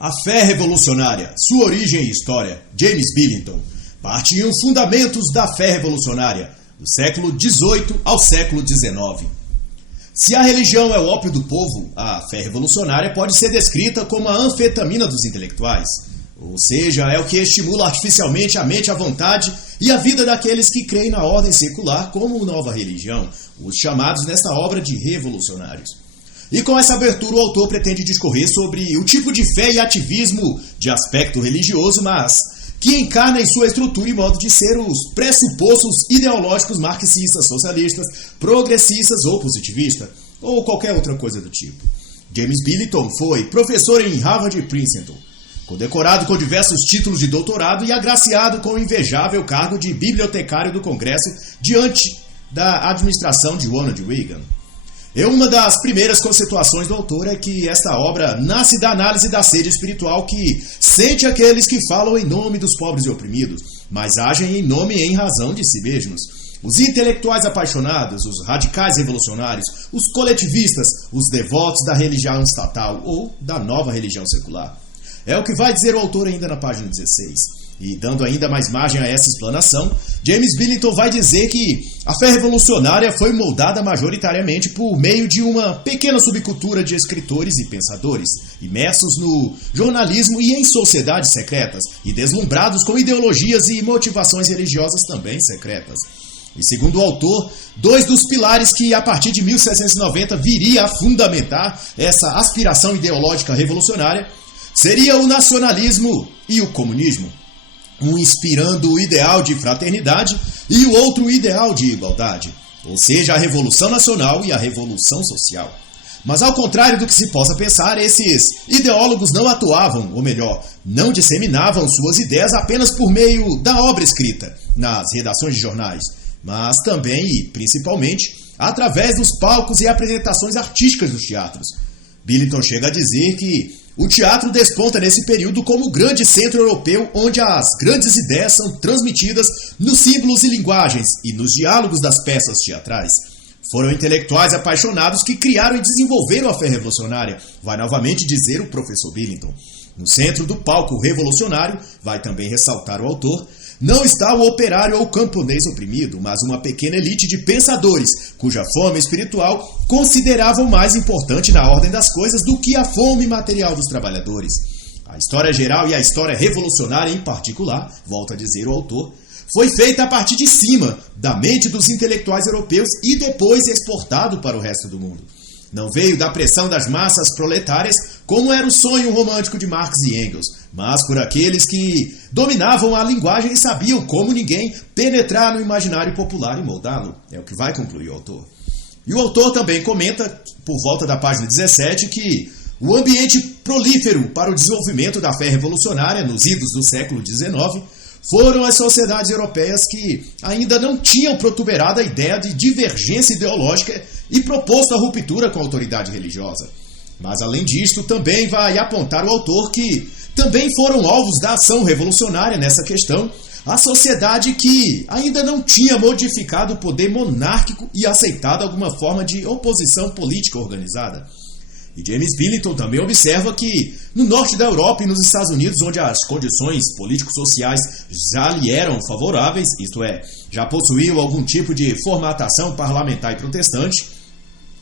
A fé revolucionária, sua origem e história, James Billington. Parte 1, Fundamentos da fé revolucionária, do século XVIII ao século XIX. Se a religião é o ópio do povo, a fé revolucionária pode ser descrita como a anfetamina dos intelectuais. Ou seja, é o que estimula artificialmente a mente, a vontade e a vida daqueles que creem na ordem secular como nova religião, os chamados nesta obra de revolucionários. E com essa abertura o autor pretende discorrer sobre o tipo de fé e ativismo de aspecto religioso, mas que encarna em sua estrutura e modo de ser os pressupostos ideológicos marxistas, socialistas, progressistas ou positivistas, ou qualquer outra coisa do tipo. James Billington foi professor em Harvard e Princeton, condecorado com diversos títulos de doutorado e agraciado com o invejável cargo de bibliotecário do Congresso diante da administração de Ronald Reagan. E uma das primeiras conceituações do autor é que esta obra nasce da análise da sede espiritual que sente aqueles que falam em nome dos pobres e oprimidos, mas agem em nome e em razão de si mesmos. Os intelectuais apaixonados, os radicais revolucionários, os coletivistas, os devotos da religião estatal ou da nova religião secular. É o que vai dizer o autor ainda na página 16. E dando ainda mais margem a essa explanação, James Billington vai dizer que a fé revolucionária foi moldada majoritariamente por meio de uma pequena subcultura de escritores e pensadores, imersos no jornalismo e em sociedades secretas, e deslumbrados com ideologias e motivações religiosas também secretas. E segundo o autor, dois dos pilares que a partir de 1790 viria a fundamentar essa aspiração ideológica revolucionária seria o nacionalismo e o comunismo. Um inspirando o ideal de fraternidade e o outro o ideal de igualdade, ou seja, a Revolução Nacional e a Revolução Social. Mas ao contrário do que se possa pensar, esses ideólogos não atuavam, ou melhor, não disseminavam suas ideias apenas por meio da obra escrita, nas redações de jornais, mas também e principalmente através dos palcos e apresentações artísticas dos teatros. Billington chega a dizer que o teatro desponta nesse período como o grande centro europeu onde as grandes ideias são transmitidas nos símbolos e linguagens e nos diálogos das peças teatrais. Foram intelectuais apaixonados que criaram e desenvolveram a fé revolucionária, vai novamente dizer o professor Billington. No centro do palco revolucionário, vai também ressaltar o autor, não está o operário ou camponês oprimido, mas uma pequena elite de pensadores, cuja fome espiritual consideravam mais importante na ordem das coisas do que a fome material dos trabalhadores. A história geral e a história revolucionária em particular, volta a dizer o autor, foi feita a partir de cima, da mente dos intelectuais europeus e depois exportado para o resto do mundo. Não veio da pressão das massas proletárias, como era o sonho romântico de Marx e Engels, mas por aqueles que dominavam a linguagem e sabiam como ninguém penetrar no imaginário popular e moldá-lo. É o que vai concluir o autor. E o autor também comenta, por volta da página 17, que o ambiente prolífero para o desenvolvimento da fé revolucionária nos idos do século XIX foram as sociedades europeias que ainda não tinham protuberado a ideia de divergência ideológica e proposto a ruptura com a autoridade religiosa. Mas, além disto, também vai apontar o autor que também foram alvos da ação revolucionária nessa questão a sociedade que ainda não tinha modificado o poder monárquico e aceitado alguma forma de oposição política organizada. E James Billington também observa que no norte da Europa e nos Estados Unidos, onde as condições político-sociais já lhe eram favoráveis, isto é, já possuíam algum tipo de formatação parlamentar e protestante,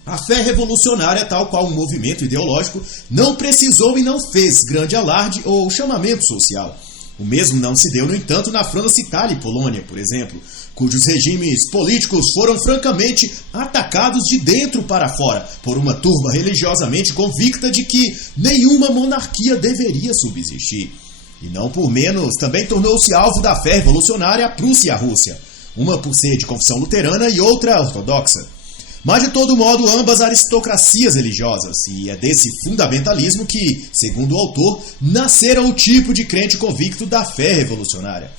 a fé revolucionária, tal qual um movimento ideológico, não precisou e não fez grande alarde ou chamamento social. O mesmo não se deu, no entanto, na França, Itália e Polônia, por exemplo, cujos regimes políticos foram francamente atacados de dentro para fora por uma turba religiosamente convicta de que nenhuma monarquia deveria subsistir. E não por menos, também tornou-se alvo da fé revolucionária a Prússia e a Rússia, uma por ser de confissão luterana e outra ortodoxa. Mas, de todo modo, ambas aristocracias religiosas, e é desse fundamentalismo que, segundo o autor, nasceram o tipo de crente convicto da fé revolucionária.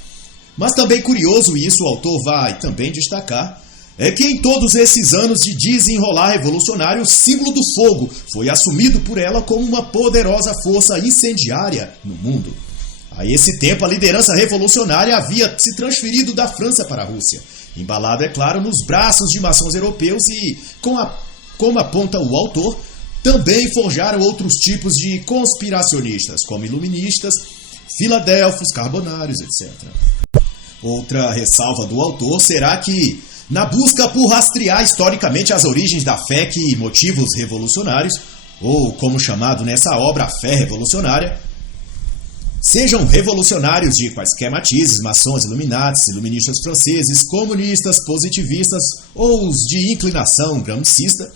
Mas também curioso, e isso o autor vai também destacar, é que em todos esses anos de desenrolar revolucionário, o símbolo do fogo foi assumido por ela como uma poderosa força incendiária no mundo. A esse tempo, a liderança revolucionária havia se transferido da França para a Rússia, embalado, é claro, nos braços de maçons europeus e, como aponta o autor, também forjaram outros tipos de conspiracionistas, como iluministas, filadelfos, carbonários, etc. Outra ressalva do autor será que, na busca por rastrear historicamente as origens da fé que motivos revolucionários, ou como chamado nessa obra, a fé revolucionária, sejam revolucionários de quaisquer matizes, maçons, iluminatis, iluministas franceses, comunistas, positivistas ou os de inclinação gramscista,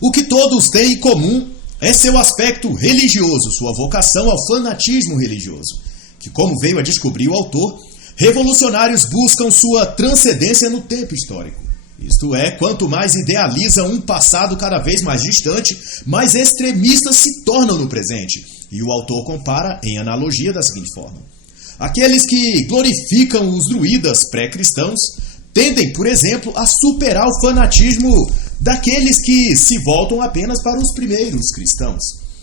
o que todos têm em comum é seu aspecto religioso, sua vocação ao fanatismo religioso, que, como veio a descobrir o autor, revolucionários buscam sua transcendência no tempo histórico. Isto é, quanto mais idealizam um passado cada vez mais distante, mais extremistas se tornam no presente. E o autor compara em analogia da seguinte forma: aqueles que glorificam os druidas pré-cristãos tendem, por exemplo, a superar o fanatismo daqueles que se voltam apenas para os primeiros cristãos.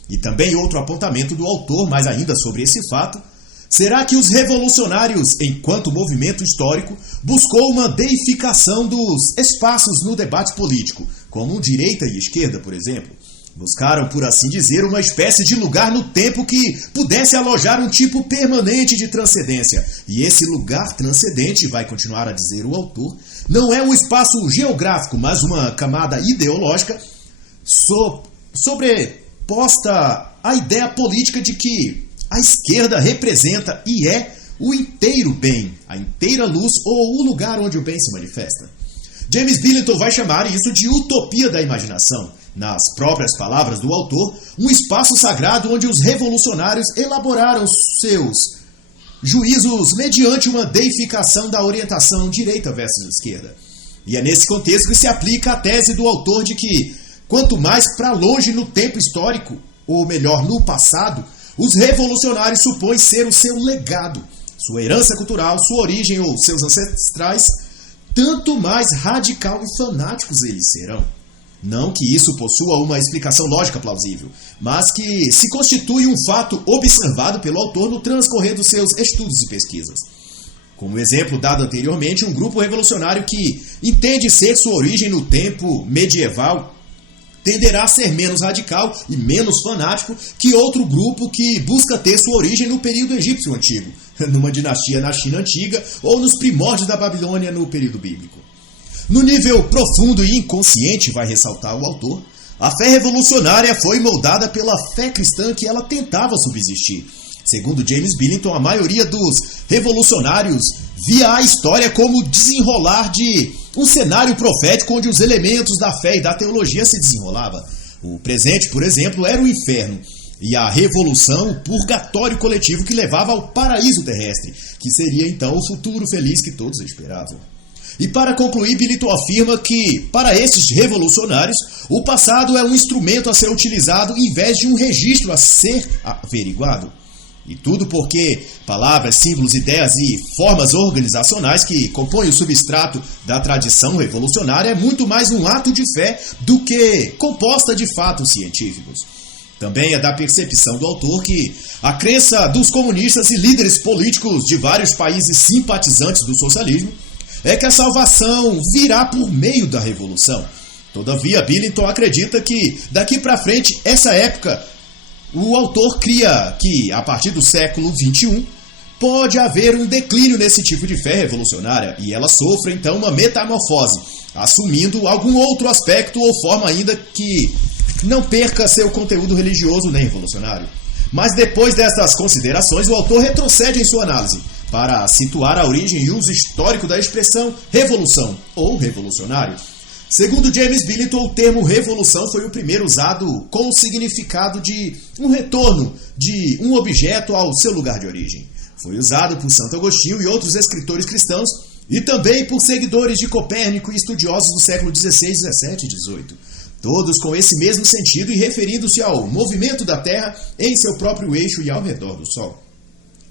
E também outro apontamento do autor, mais ainda sobre esse fato, será que os revolucionários, enquanto movimento histórico, buscou uma deificação dos espaços no debate político, como direita e esquerda, por exemplo. Buscaram, por assim dizer, uma espécie de lugar no tempo que pudesse alojar um tipo permanente de transcendência. E esse lugar transcendente, vai continuar a dizer o autor, não é um espaço geográfico, mas uma camada ideológica sobreposta à ideia política de que a esquerda representa e é o inteiro bem, a inteira luz ou o lugar onde o bem se manifesta. James Billington vai chamar isso de utopia da imaginação. Nas próprias palavras do autor, um espaço sagrado onde os revolucionários elaboraram seus juízos mediante uma deificação da orientação direita versus esquerda. E é nesse contexto que se aplica a tese do autor de que, quanto mais para longe no tempo histórico, ou melhor, no passado, os revolucionários supõem ser o seu legado, sua herança cultural, sua origem ou seus ancestrais, tanto mais radical e fanáticos eles serão. Não que isso possua uma explicação lógica plausível, mas que se constitui um fato observado pelo autor no transcorrer dos seus estudos e pesquisas. Como exemplo dado anteriormente, um grupo revolucionário que entende ser sua origem no tempo medieval tenderá a ser menos radical e menos fanático que outro grupo que busca ter sua origem no período egípcio antigo, numa dinastia na China antiga ou nos primórdios da Babilônia no período bíblico. No nível profundo e inconsciente, vai ressaltar o autor, a fé revolucionária foi moldada pela fé cristã que ela tentava subsistir. Segundo James Billington, a maioria dos revolucionários via a história como desenrolar de um cenário profético onde os elementos da fé e da teologia se desenrolavam. O presente, por exemplo, era o inferno, e a revolução, o purgatório coletivo que levava ao paraíso terrestre, que seria então o futuro feliz que todos esperavam. E para concluir, Billington afirma que, para esses revolucionários, o passado é um instrumento a ser utilizado em vez de um registro a ser averiguado. E tudo porque palavras, símbolos, ideias e formas organizacionais que compõem o substrato da tradição revolucionária é muito mais um ato de fé do que composta de fatos científicos. Também é da percepção do autor que a crença dos comunistas e líderes políticos de vários países simpatizantes do socialismo é que a salvação virá por meio da revolução. Todavia, Billington acredita que, daqui para frente, essa época, o autor cria que, a partir do século XXI, pode haver um declínio nesse tipo de fé revolucionária e ela sofre, então, uma metamorfose, assumindo algum outro aspecto ou forma ainda que não perca seu conteúdo religioso nem revolucionário. Mas depois dessas considerações, o autor retrocede em sua análise para situar a origem e uso histórico da expressão revolução ou revolucionário. Segundo James Billington, o termo revolução foi o primeiro usado com o significado de um retorno de um objeto ao seu lugar de origem. Foi usado por Santo Agostinho e outros escritores cristãos e também por seguidores de Copérnico e estudiosos do século XVI, XVII e XVIII. Todos com esse mesmo sentido e referindo-se ao movimento da Terra em seu próprio eixo e ao redor do Sol.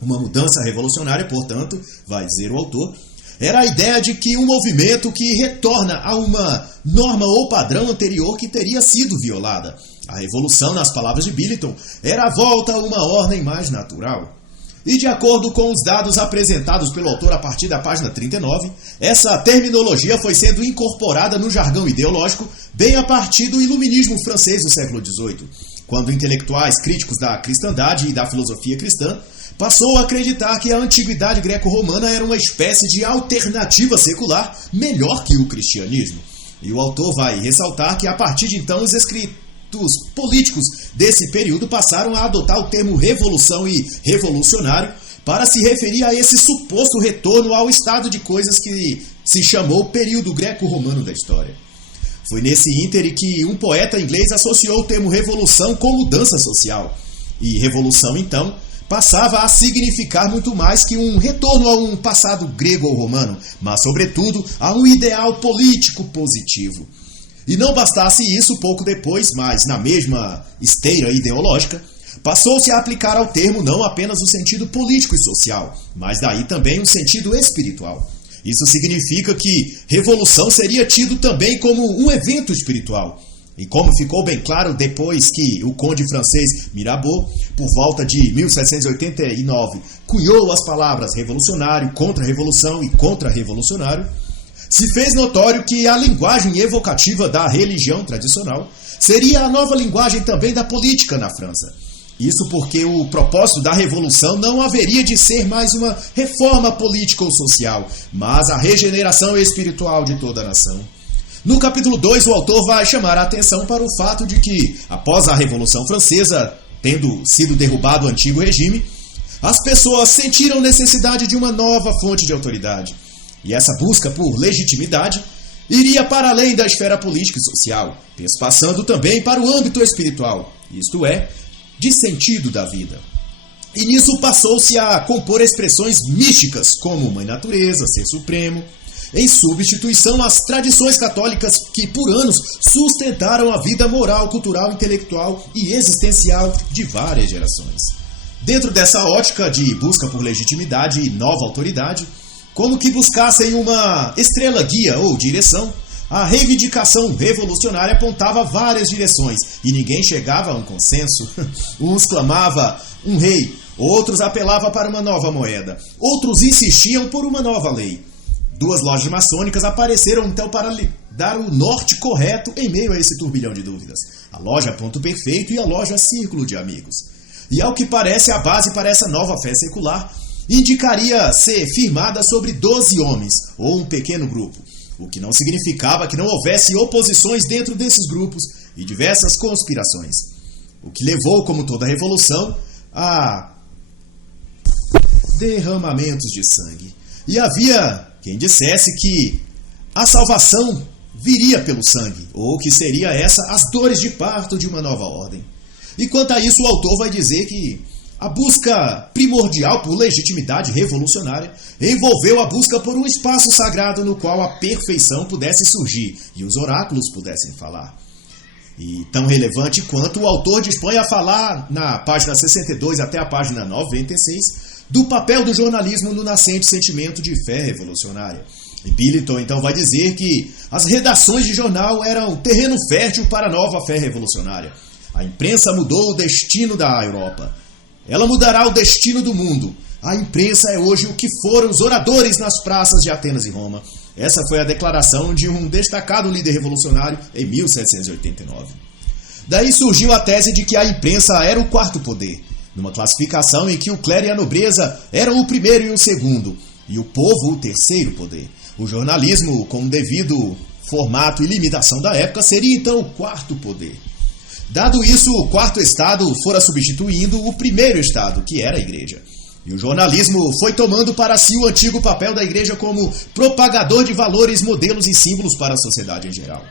Uma mudança revolucionária, portanto, vai dizer o autor, era a ideia de que um movimento que retorna a uma norma ou padrão anterior que teria sido violada. A revolução, nas palavras de Billington, era a volta a uma ordem mais natural. E de acordo com os dados apresentados pelo autor a partir da página 39, essa terminologia foi sendo incorporada no jargão ideológico bem a partir do iluminismo francês do século XVIII, quando intelectuais críticos da cristandade e da filosofia cristã passou a acreditar que a antiguidade greco-romana era uma espécie de alternativa secular melhor que o cristianismo. E o autor vai ressaltar que a partir de então os escritos políticos desse período passaram a adotar o termo revolução e revolucionário para se referir a esse suposto retorno ao estado de coisas que se chamou período greco-romano da história. Foi nesse íntere que um poeta inglês associou o termo revolução com mudança social. E revolução, então, passava a significar muito mais que um retorno a um passado grego ou romano, mas, sobretudo, a um ideal político positivo. E não bastasse isso, pouco depois, mas na mesma esteira ideológica, passou-se a aplicar ao termo não apenas o sentido político e social, mas daí também o sentido espiritual. Isso significa que revolução seria tido também como um evento espiritual. E como ficou bem claro depois que o conde francês Mirabeau, por volta de 1789, cunhou as palavras revolucionário, contra-revolução e contra-revolucionário, se fez notório que a linguagem evocativa da religião tradicional seria a nova linguagem também da política na França. Isso porque o propósito da revolução não haveria de ser mais uma reforma política ou social, mas a regeneração espiritual de toda a nação. No capítulo 2, o autor vai chamar a atenção para o fato de que, após a Revolução Francesa, tendo sido derrubado o antigo regime, as pessoas sentiram necessidade de uma nova fonte de autoridade. E essa busca por legitimidade iria para além da esfera política e social, passando também para o âmbito espiritual, isto é, de sentido da vida. E nisso passou-se a compor expressões místicas como Mãe Natureza, Ser Supremo, em substituição às tradições católicas que por anos sustentaram a vida moral, cultural, intelectual e existencial de várias gerações. Dentro dessa ótica de busca por legitimidade e nova autoridade, como que buscassem uma estrela guia ou direção, a reivindicação revolucionária apontava várias direções e ninguém chegava a um consenso. Uns clamavam um rei, outros apelavam para uma nova moeda, outros insistiam por uma nova lei. Duas lojas maçônicas apareceram então para dar o norte correto em meio a esse turbilhão de dúvidas. A loja Ponto Perfeito e a loja Círculo de Amigos. E ao que parece, a base para essa nova fé secular indicaria ser firmada sobre 12 homens, ou um pequeno grupo, o que não significava que não houvesse oposições dentro desses grupos e diversas conspirações. O que levou, como toda revolução, a derramamentos de sangue. E havia quem dissesse que a salvação viria pelo sangue, ou que seria essa as dores de parto de uma nova ordem. E quanto a isso, o autor vai dizer que a busca primordial por legitimidade revolucionária envolveu a busca por um espaço sagrado no qual a perfeição pudesse surgir e os oráculos pudessem falar. E tão relevante quanto o autor dispõe a falar, na página 62 até a página 96, do papel do jornalismo no nascente sentimento de fé revolucionária. E Billington então vai dizer que as redações de jornal eram terreno fértil para a nova fé revolucionária. A imprensa mudou o destino da Europa. Ela mudará o destino do mundo. A imprensa é hoje o que foram os oradores nas praças de Atenas e Roma. Essa foi a declaração de um destacado líder revolucionário em 1789. Daí surgiu a tese de que a imprensa era o quarto poder, numa classificação em que o clero e a nobreza eram o primeiro e o segundo, e o povo o terceiro poder. O jornalismo, com o devido formato e limitação da época, seria então o quarto poder. Dado isso, o quarto estado fora substituindo o primeiro estado, que era a igreja. E o jornalismo foi tomando para si o antigo papel da igreja como propagador de valores, modelos e símbolos para a sociedade em geral.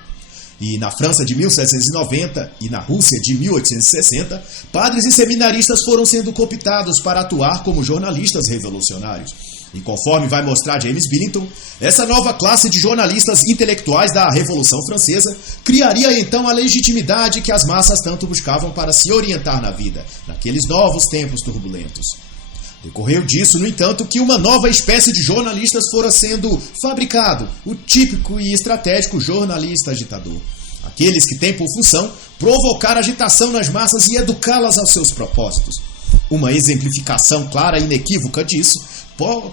E na França de 1790 e na Rússia de 1860, padres e seminaristas foram sendo cooptados para atuar como jornalistas revolucionários. E conforme vai mostrar James Billington, essa nova classe de jornalistas intelectuais da Revolução Francesa criaria então a legitimidade que as massas tanto buscavam para se orientar na vida, naqueles novos tempos turbulentos. Decorreu disso, no entanto, que uma nova espécie de jornalistas fora sendo fabricado, o típico e estratégico jornalista agitador. Aqueles que têm por função provocar agitação nas massas e educá-las aos seus propósitos. Uma exemplificação clara e inequívoca disso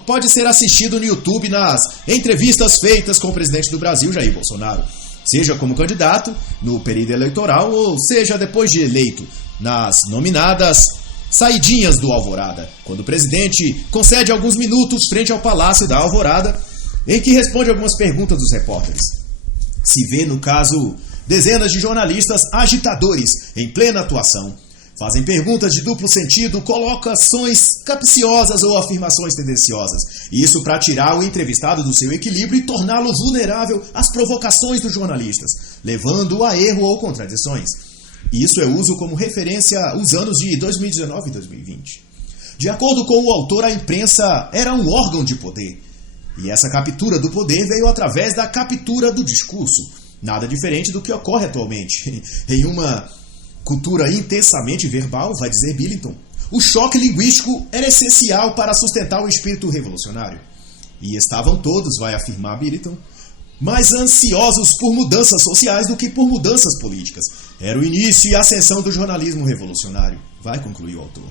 pode ser assistido no YouTube nas entrevistas feitas com o presidente do Brasil, Jair Bolsonaro, seja como candidato no período eleitoral ou seja depois de eleito, nas nominadas saidinhas do Alvorada, quando o presidente concede alguns minutos frente ao Palácio da Alvorada, em que responde algumas perguntas dos repórteres. Se vê, no caso, dezenas de jornalistas agitadores em plena atuação. Fazem perguntas de duplo sentido, colocações capciosas ou afirmações tendenciosas. Isso para tirar o entrevistado do seu equilíbrio e torná-lo vulnerável às provocações dos jornalistas, levando-o a erro ou contradições. Isso eu uso como referência os anos de 2019 e 2020. De acordo com o autor, a imprensa era um órgão de poder. E essa captura do poder veio através da captura do discurso. Nada diferente do que ocorre atualmente. Em uma cultura intensamente verbal, vai dizer Billington, o choque linguístico era essencial para sustentar o espírito revolucionário. E estavam todos, vai afirmar Billington, mais ansiosos por mudanças sociais do que por mudanças políticas. Era o início e a ascensão do jornalismo revolucionário, vai concluir o autor.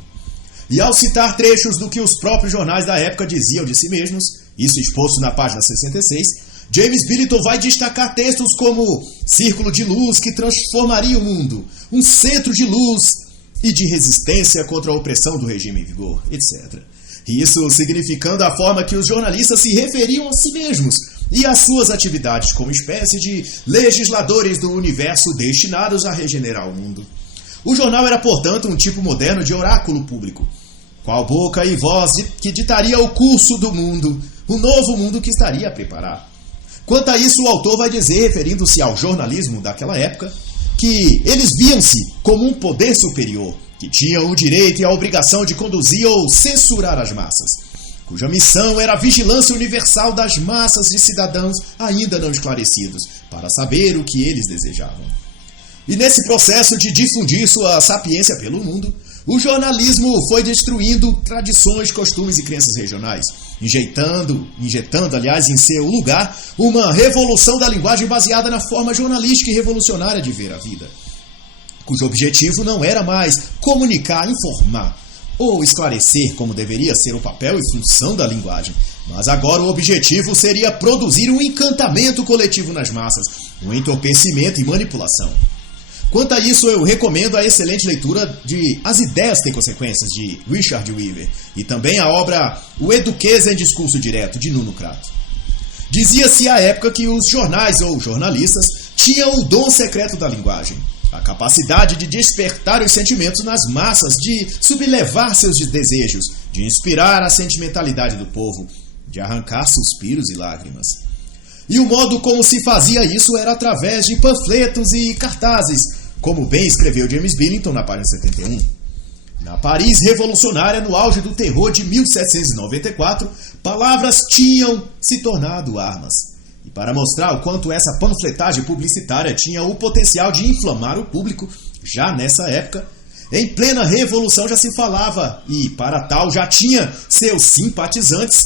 E ao citar trechos do que os próprios jornais da época diziam de si mesmos, isso exposto na página 66, James Billington vai destacar textos como círculo de luz que transformaria o mundo, um centro de luz e de resistência contra a opressão do regime em vigor, etc. Isso significando a forma que os jornalistas se referiam a si mesmos e às suas atividades como espécie de legisladores do universo destinados a regenerar o mundo. O jornal era, portanto, um tipo moderno de oráculo público, qual boca e voz que ditaria o curso do mundo, o novo mundo que estaria a preparar. Quanto a isso, o autor vai dizer, referindo-se ao jornalismo daquela época, que eles viam-se como um poder superior, que tinham o direito e a obrigação de conduzir ou censurar as massas, cuja missão era a vigilância universal das massas de cidadãos ainda não esclarecidos, para saber o que eles desejavam. E nesse processo de difundir sua sapiência pelo mundo, o jornalismo foi destruindo tradições, costumes e crenças regionais, injetando, em seu lugar, uma revolução da linguagem baseada na forma jornalística e revolucionária de ver a vida, cujo objetivo não era mais comunicar, informar ou esclarecer como deveria ser o papel e função da linguagem, mas agora o objetivo seria produzir um encantamento coletivo nas massas, um entorpecimento e manipulação. Quanto a isso, eu recomendo a excelente leitura de As Ideias Têm Consequências, de Richard Weaver, e também a obra O Eduqueza em Discurso Direto, de Nuno Crato. Dizia-se à época que os jornais ou jornalistas tinham o dom secreto da linguagem, a capacidade de despertar os sentimentos nas massas, de sublevar seus desejos, de inspirar a sentimentalidade do povo, de arrancar suspiros e lágrimas. E o modo como se fazia isso era através de panfletos e cartazes, como bem escreveu James Billington na página 71. Na Paris revolucionária, no auge do terror de 1794, palavras tinham se tornado armas. E para mostrar o quanto essa panfletagem publicitária tinha o potencial de inflamar o público, já nessa época, em plena revolução já se falava, e para tal já tinha seus simpatizantes,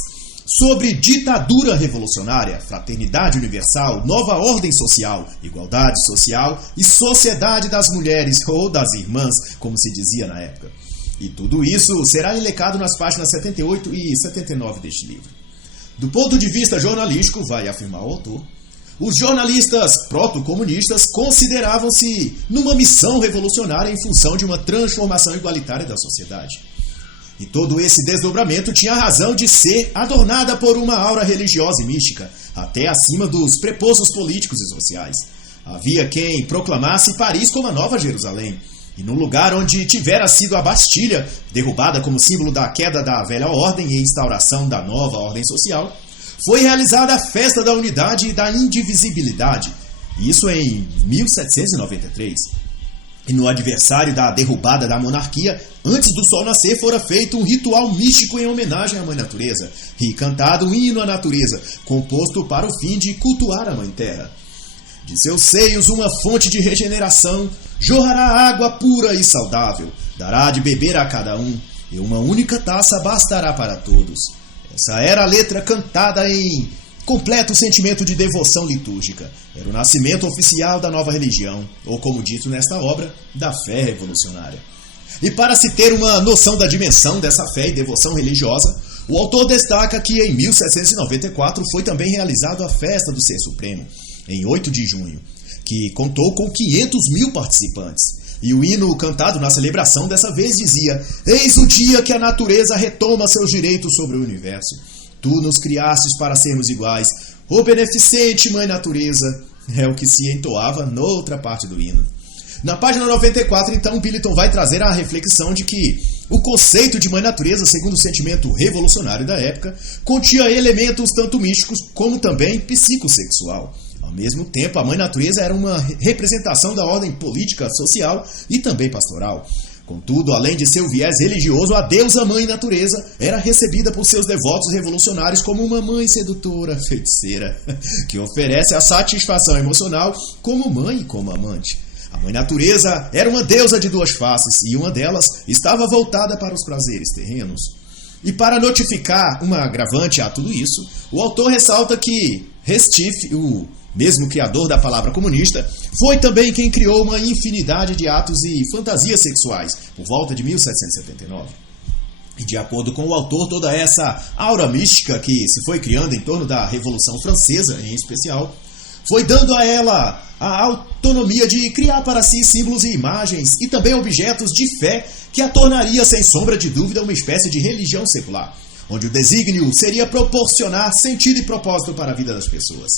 sobre ditadura revolucionária, fraternidade universal, nova ordem social, igualdade social e sociedade das mulheres ou das irmãs, como se dizia na época. E tudo isso será elencar nas páginas 78 e 79 deste livro. Do ponto de vista jornalístico, vai afirmar o autor, os jornalistas proto-comunistas consideravam-se numa missão revolucionária em função de uma transformação igualitária da sociedade. E todo esse desdobramento tinha a razão de ser adornada por uma aura religiosa e mística, até acima dos prepostos políticos e sociais. Havia quem proclamasse Paris como a Nova Jerusalém, e no lugar onde tivera sido a Bastilha, derrubada como símbolo da queda da velha ordem e instauração da nova ordem social, foi realizada a festa da unidade e da indivisibilidade, isso em 1793. E no aniversário da derrubada da monarquia, antes do sol nascer, fora feito um ritual místico em homenagem à Mãe Natureza, e cantado um hino à natureza, composto para o fim de cultuar a Mãe Terra. De seus seios uma fonte de regeneração, jorrará água pura e saudável, dará de beber a cada um, e uma única taça bastará para todos. Essa era a letra cantada em completo sentimento de devoção litúrgica. Era o nascimento oficial da nova religião, ou como dito nesta obra, da fé revolucionária. E para se ter uma noção da dimensão dessa fé e devoção religiosa, o autor destaca que em 1794 foi também realizada a Festa do Ser Supremo, em 8 de junho, que contou com 500 mil participantes. E o hino cantado na celebração dessa vez dizia: "Eis o dia que a natureza retoma seus direitos sobre o universo. Tu nos criastes para sermos iguais. Ô beneficente Mãe Natureza", é o que se entoava noutra parte do hino. Na página 94, então, Billinton vai trazer a reflexão de que o conceito de Mãe Natureza, segundo o sentimento revolucionário da época, continha elementos tanto místicos como também psicossexual. Ao mesmo tempo, a Mãe Natureza era uma representação da ordem política, social e também pastoral. Contudo, além de seu viés religioso, a deusa Mãe Natureza era recebida por seus devotos revolucionários como uma mãe sedutora, feiticeira, que oferece a satisfação emocional como mãe e como amante. A Mãe Natureza era uma deusa de duas faces, e uma delas estava voltada para os prazeres terrenos. E para notificar uma agravante a tudo isso, o autor ressalta que Restif, o mesmo criador da palavra comunista, foi também quem criou uma infinidade de atos e fantasias sexuais, por volta de 1779. E de acordo com o autor, toda essa aura mística que se foi criando em torno da Revolução Francesa, em especial, foi dando a ela a autonomia de criar para si símbolos e imagens e também objetos de fé que a tornaria, sem sombra de dúvida, uma espécie de religião secular, onde o desígnio seria proporcionar sentido e propósito para a vida das pessoas.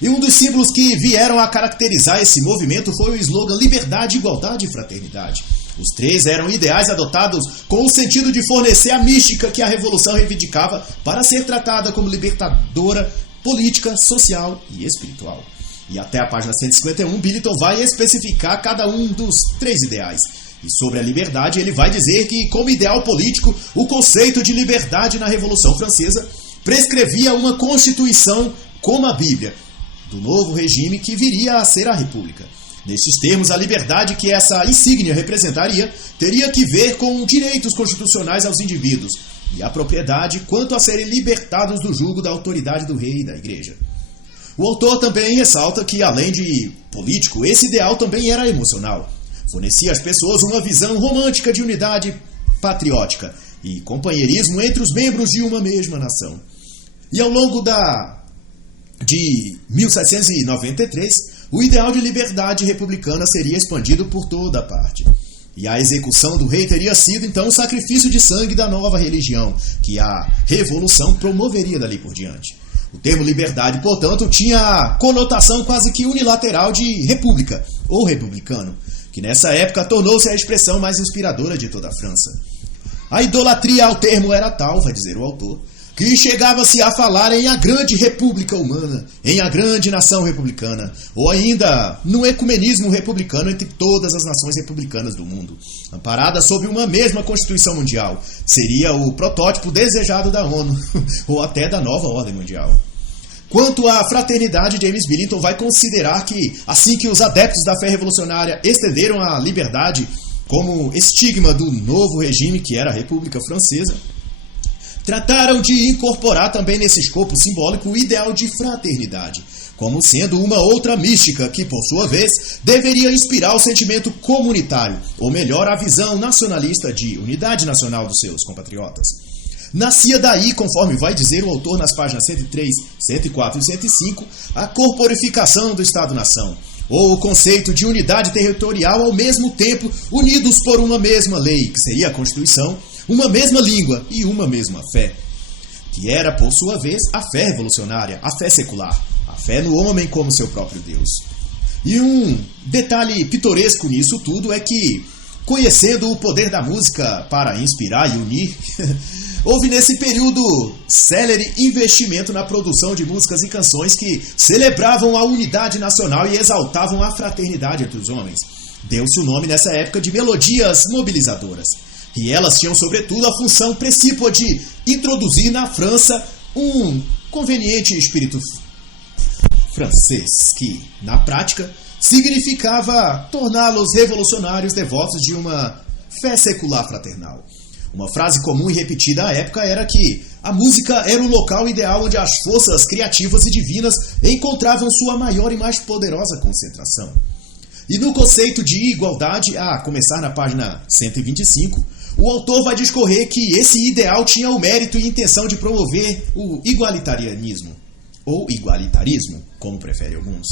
E um dos símbolos que vieram a caracterizar esse movimento foi o slogan Liberdade, Igualdade e Fraternidade. Os três eram ideais adotados com o sentido de fornecer a mística que a Revolução reivindicava para ser tratada como libertadora, política, social e espiritual. E até a página 151, Billinton vai especificar cada um dos três ideais. E sobre a liberdade, ele vai dizer que, como ideal político, o conceito de liberdade na Revolução Francesa prescrevia uma constituição como a Bíblia, do novo regime que viria a ser a República. Nestes termos, a liberdade que essa insígnia representaria teria que ver com direitos constitucionais aos indivíduos e a propriedade quanto a serem libertados do jugo da autoridade do rei e da igreja. O autor também ressalta que, além de político, esse ideal também era emocional. Fornecia às pessoas uma visão romântica de unidade patriótica e companheirismo entre os membros de uma mesma nação. E ao longo de 1793, o ideal de liberdade republicana seria expandido por toda a parte. E a execução do rei teria sido, então, o sacrifício de sangue da nova religião, que a Revolução promoveria dali por diante. O termo liberdade, portanto, tinha a conotação quase que unilateral de república, ou republicano, que nessa época tornou-se a expressão mais inspiradora de toda a França. A idolatria ao termo era tal, vai dizer o autor, que chegava-se a falar em a grande república humana, em a grande nação republicana, ou ainda no ecumenismo republicano entre todas as nações republicanas do mundo, amparada sob uma mesma Constituição Mundial. Seria o protótipo desejado da ONU, ou até da nova ordem mundial. Quanto à fraternidade, James Billinton vai considerar que, assim que os adeptos da fé revolucionária estenderam a liberdade como estigma do novo regime que era a República Francesa, trataram de incorporar também nesse escopo simbólico o ideal de fraternidade, como sendo uma outra mística que, por sua vez, deveria inspirar o sentimento comunitário, ou melhor, a visão nacionalista de unidade nacional dos seus compatriotas. Nascia daí, conforme vai dizer o autor nas páginas 103, 104 e 105, a corporificação do Estado-nação, ou o conceito de unidade territorial ao mesmo tempo unidos por uma mesma lei, que seria a Constituição, uma mesma língua e uma mesma fé, que era, por sua vez, a fé revolucionária, a fé secular, a fé no homem como seu próprio Deus. E um detalhe pitoresco nisso tudo é que, conhecendo o poder da música para inspirar e unir, houve nesse período célere investimento na produção de músicas e canções que celebravam a unidade nacional e exaltavam a fraternidade entre os homens. Deu-se o nome nessa época de melodias mobilizadoras. E elas tinham, sobretudo, a função precípua de introduzir na França um conveniente espírito francês, que, na prática, significava torná-los revolucionários devotos de uma fé secular fraternal. Uma frase comum e repetida à época era que a música era o local ideal onde as forças criativas e divinas encontravam sua maior e mais poderosa concentração. E no conceito de igualdade, a começar na página 125, o autor vai discorrer que esse ideal tinha o mérito e intenção de promover o igualitarianismo, ou igualitarismo, como preferem alguns,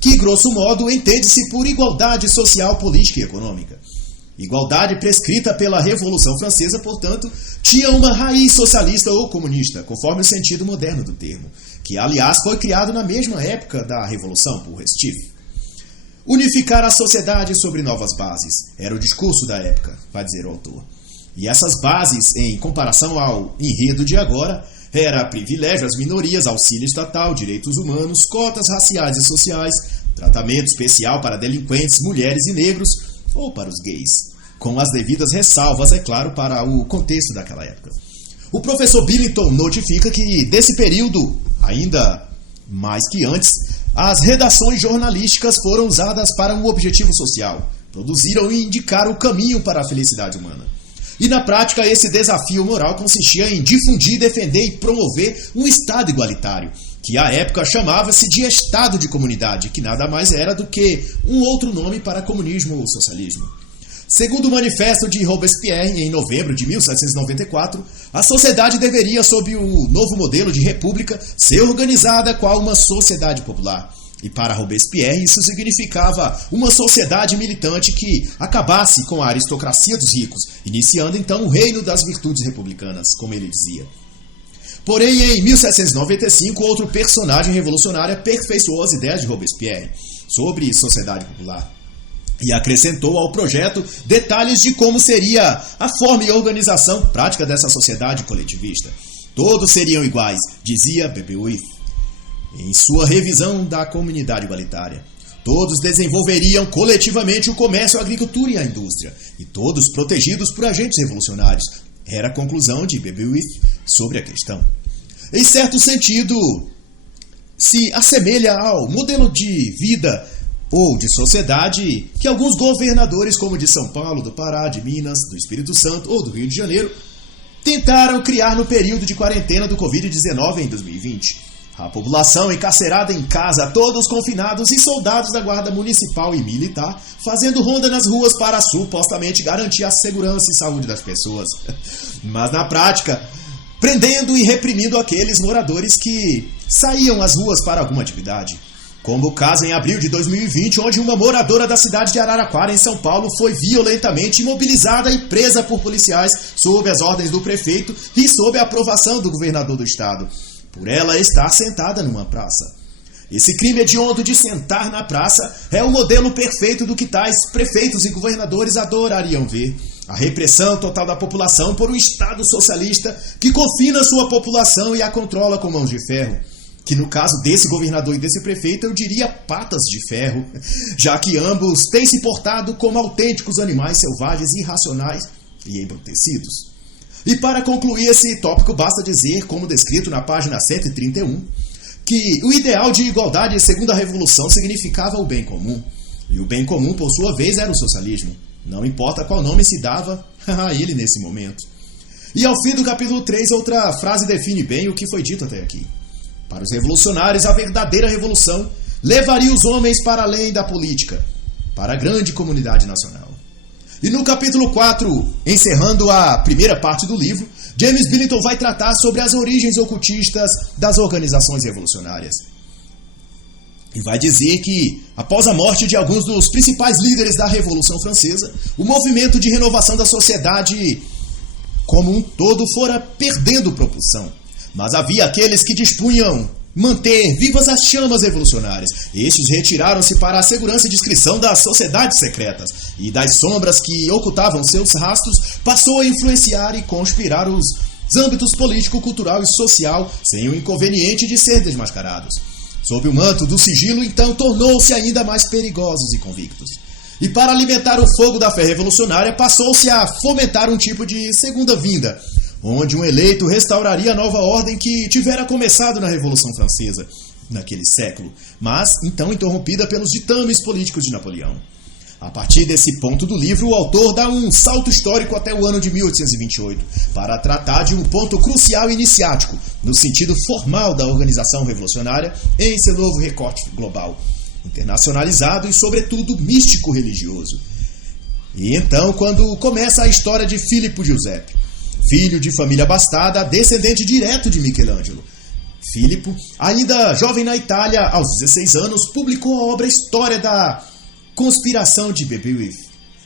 que, grosso modo, entende-se por igualdade social, política e econômica. Igualdade prescrita pela Revolução Francesa, portanto, tinha uma raiz socialista ou comunista, conforme o sentido moderno do termo, que, aliás, foi criado na mesma época da Revolução por Restif. Unificar a sociedade sobre novas bases era o discurso da época, vai dizer o autor. E essas bases, em comparação ao enredo de agora, era privilégio às minorias, auxílio estatal, direitos humanos, cotas raciais e sociais, tratamento especial para delinquentes, mulheres e negros, ou para os gays, com as devidas ressalvas, é claro, para o contexto daquela época. O professor Billington notifica que, desse período, ainda mais que antes, as redações jornalísticas foram usadas para um objetivo social, produziram e indicaram o caminho para a felicidade humana. E na prática, esse desafio moral consistia em difundir, defender e promover um Estado igualitário, que à época chamava-se de Estado de Comunidade, que nada mais era do que um outro nome para comunismo ou socialismo. Segundo o manifesto de Robespierre, em novembro de 1794, a sociedade deveria, sob o novo modelo de república, ser organizada qual uma sociedade popular. E para Robespierre isso significava uma sociedade militante que acabasse com a aristocracia dos ricos, iniciando então o reino das virtudes republicanas, como ele dizia. Porém, em 1795, outro personagem revolucionário aperfeiçoou as ideias de Robespierre sobre sociedade popular e acrescentou ao projeto detalhes de como seria a forma e organização prática dessa sociedade coletivista. Todos seriam iguais, dizia Bebewith, em sua revisão da comunidade igualitária. Todos desenvolveriam coletivamente o comércio, a agricultura e a indústria, e todos protegidos por agentes revolucionários. Era a conclusão de Bebewith sobre a questão. Em certo sentido, se assemelha ao modelo de vida ou de sociedade que alguns governadores, como de São Paulo, do Pará, de Minas, do Espírito Santo ou do Rio de Janeiro, tentaram criar no período de quarentena do Covid-19 em 2020. A população encarcerada em casa, todos confinados e soldados da Guarda Municipal e Militar fazendo ronda nas ruas para supostamente garantir a segurança e saúde das pessoas. Mas na prática, prendendo e reprimindo aqueles moradores que saíam às ruas para alguma atividade. Como o caso em abril de 2020, onde uma moradora da cidade de Araraquara, em São Paulo, foi violentamente imobilizada e presa por policiais sob as ordens do prefeito e sob a aprovação do governador do estado, por ela estar sentada numa praça. Esse crime hediondo de sentar na praça é o modelo perfeito do que tais prefeitos e governadores adorariam ver. A repressão total da população por um Estado socialista que confina sua população e a controla com mãos de ferro. Que no caso desse governador e desse prefeito eu diria patas de ferro, já que ambos têm se portado como autênticos animais selvagens, irracionais e embrutecidos. E para concluir esse tópico basta dizer, como descrito na página 131, que o ideal de igualdade segundo a Revolução significava o bem comum, e o bem comum por sua vez era o socialismo, não importa qual nome se dava a ele nesse momento. E ao fim do capítulo 3, outra frase define bem o que foi dito até aqui. Para os revolucionários, a verdadeira revolução levaria os homens para além da política, para a grande comunidade nacional. E no capítulo 4, encerrando a primeira parte do livro, James Billington vai tratar sobre as origens ocultistas das organizações revolucionárias. E vai dizer que, após a morte de alguns dos principais líderes da Revolução Francesa, o movimento de renovação da sociedade como um todo fora perdendo propulsão. Mas havia aqueles que dispunham manter vivas as chamas revolucionárias. Estes retiraram-se para a segurança e discrição das sociedades secretas, e das sombras que ocultavam seus rastros passou a influenciar e conspirar os âmbitos político, cultural e social, sem o inconveniente de ser desmascarados. Sob o manto do sigilo, então, tornou-se ainda mais perigosos e convictos. E para alimentar o fogo da fé revolucionária, passou-se a fomentar um tipo de segunda vinda, onde um eleito restauraria a nova ordem que tivera começado na Revolução Francesa, naquele século, mas então interrompida pelos ditames políticos de Napoleão. A partir desse ponto do livro, o autor dá um salto histórico até o ano de 1828, para tratar de um ponto crucial iniciático, no sentido formal da organização revolucionária, em seu novo recorte global. internacionalizado e, sobretudo, místico-religioso. E então, quando começa a história de Filippo Giuseppe, filho de família abastada, descendente direto de Michelangelo. Filippo, ainda jovem na Itália, aos 16 anos, publicou a obra História da Conspiração de Babeuf,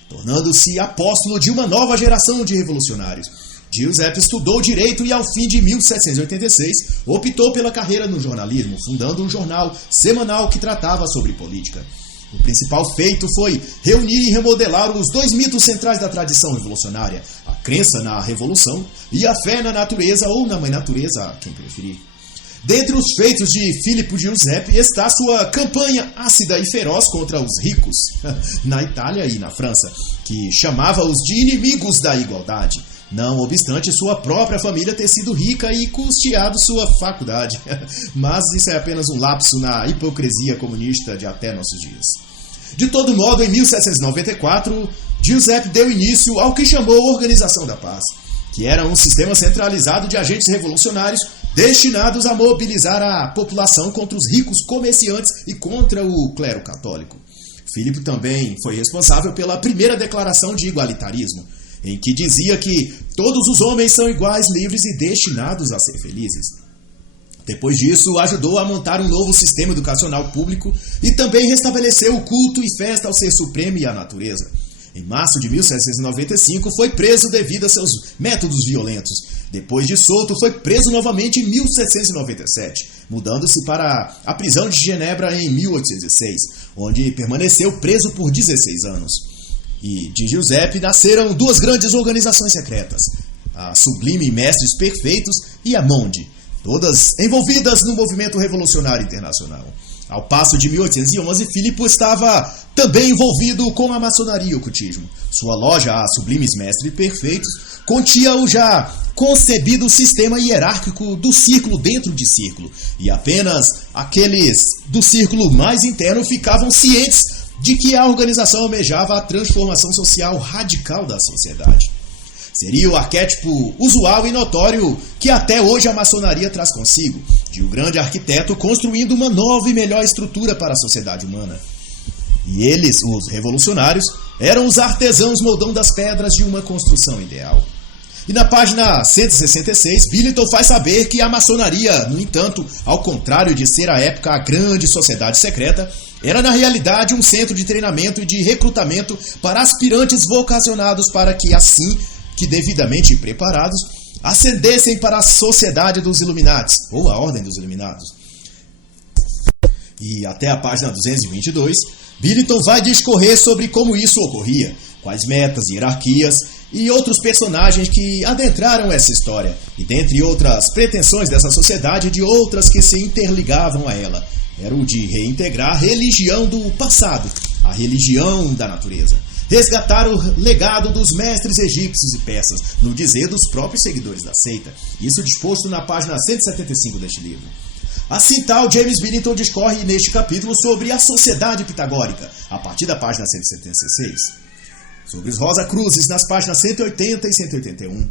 tornando-se apóstolo de uma nova geração de revolucionários. Giuseppe estudou direito e, ao fim de 1786, optou pela carreira no jornalismo, fundando um jornal semanal que tratava sobre política. O principal feito foi reunir e remodelar os dois mitos centrais da tradição revolucionária, a crença na revolução e a fé na natureza ou na mãe natureza, a quem preferir. Dentre os feitos de Filippo Giuseppe está sua campanha ácida e feroz contra os ricos, na Itália e na França, que chamava-os de inimigos da igualdade, não obstante sua própria família ter sido rica e custeado sua faculdade. Mas isso é apenas um lapso na hipocrisia comunista de até nossos dias. De todo modo, em 1794, Giuseppe deu início ao que chamou Organização da Paz, que era um sistema centralizado de agentes revolucionários destinados a mobilizar a população contra os ricos comerciantes e contra o clero católico. Filippo também foi responsável pela primeira declaração de igualitarismo, em que dizia que todos os homens são iguais, livres e destinados a ser felizes. Depois disso, ajudou a montar um novo sistema educacional público e também restabeleceu o culto e festa ao Ser Supremo e à natureza. Em março de 1795, foi preso devido a seus métodos violentos. Depois de solto, foi preso novamente em 1797, mudando-se para a prisão de Genebra em 1806, onde permaneceu preso por 16 anos. E de Giuseppe nasceram duas grandes organizações secretas, a Sublime Mestres Perfeitos e a Monde, todas envolvidas no movimento revolucionário internacional. Ao passo de 1811, Filippo estava também envolvido com a maçonaria e o ocultismo. Sua loja, a Sublimes Mestres Perfeitos, continha o já concebido sistema hierárquico do círculo dentro de círculo, e apenas aqueles do círculo mais interno ficavam cientes de que a organização almejava a transformação social radical da sociedade. Seria o arquétipo usual e notório que até hoje a maçonaria traz consigo, de um grande arquiteto construindo uma nova e melhor estrutura para a sociedade humana. E eles, os revolucionários, eram os artesãos moldando as pedras de uma construção ideal. E na página 166, Billington faz saber que a maçonaria, no entanto, ao contrário de ser à época a grande sociedade secreta, era na realidade um centro de treinamento e de recrutamento para aspirantes vocacionados para que, assim que devidamente preparados, ascendessem para a sociedade dos Illuminatis, ou a Ordem dos Iluminados. E até a página 222, Billington vai discorrer sobre como isso ocorria, quais metas, hierarquias e outros personagens que adentraram essa história, e dentre outras pretensões dessa sociedade de outras que se interligavam a ela, era o de reintegrar a religião do passado, a religião da natureza, resgatar o legado dos mestres egípcios e persas, no dizer dos próprios seguidores da seita, isso disposto na página 175 deste livro. Assim tal, James Billington discorre neste capítulo sobre a sociedade pitagórica, a partir da página 176. Sobre os Rosa-Cruzes, nas páginas 180 e 181.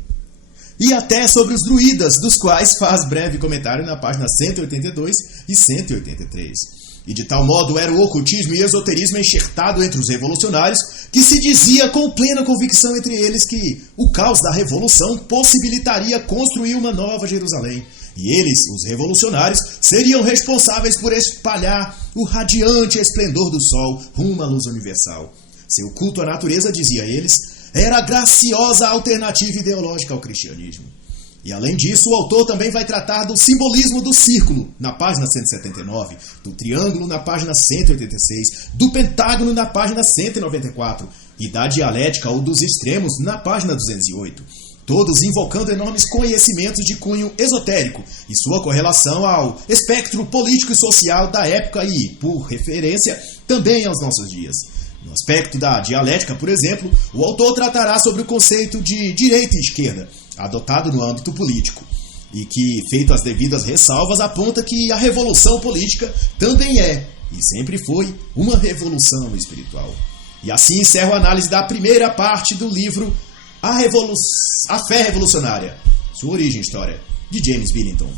E até sobre os druidas, dos quais faz breve comentário na página 182 e 183. E de tal modo era o ocultismo e esoterismo enxertado entre os revolucionários, que se dizia com plena convicção entre eles que o caos da revolução possibilitaria construir uma nova Jerusalém. E eles, os revolucionários, seriam responsáveis por espalhar o radiante esplendor do sol rumo à luz universal. Seu culto à natureza, dizia eles, era a graciosa alternativa ideológica ao cristianismo. E além disso, o autor também vai tratar do simbolismo do círculo, na página 179, do triângulo, na página 186, do pentágono, na página 194, e da dialética ou dos extremos, na página 208. Todos invocando enormes conhecimentos de cunho esotérico e sua correlação ao espectro político e social da época e, por referência, também aos nossos dias. No aspecto da dialética, por exemplo, o autor tratará sobre o conceito de direita e esquerda, adotado no âmbito político, e que, feito as devidas ressalvas, aponta que a revolução política também é, e sempre foi, uma revolução espiritual. E assim encerro a análise da primeira parte do livro A Fé Revolucionária, Sua Origem e História, de James Billington.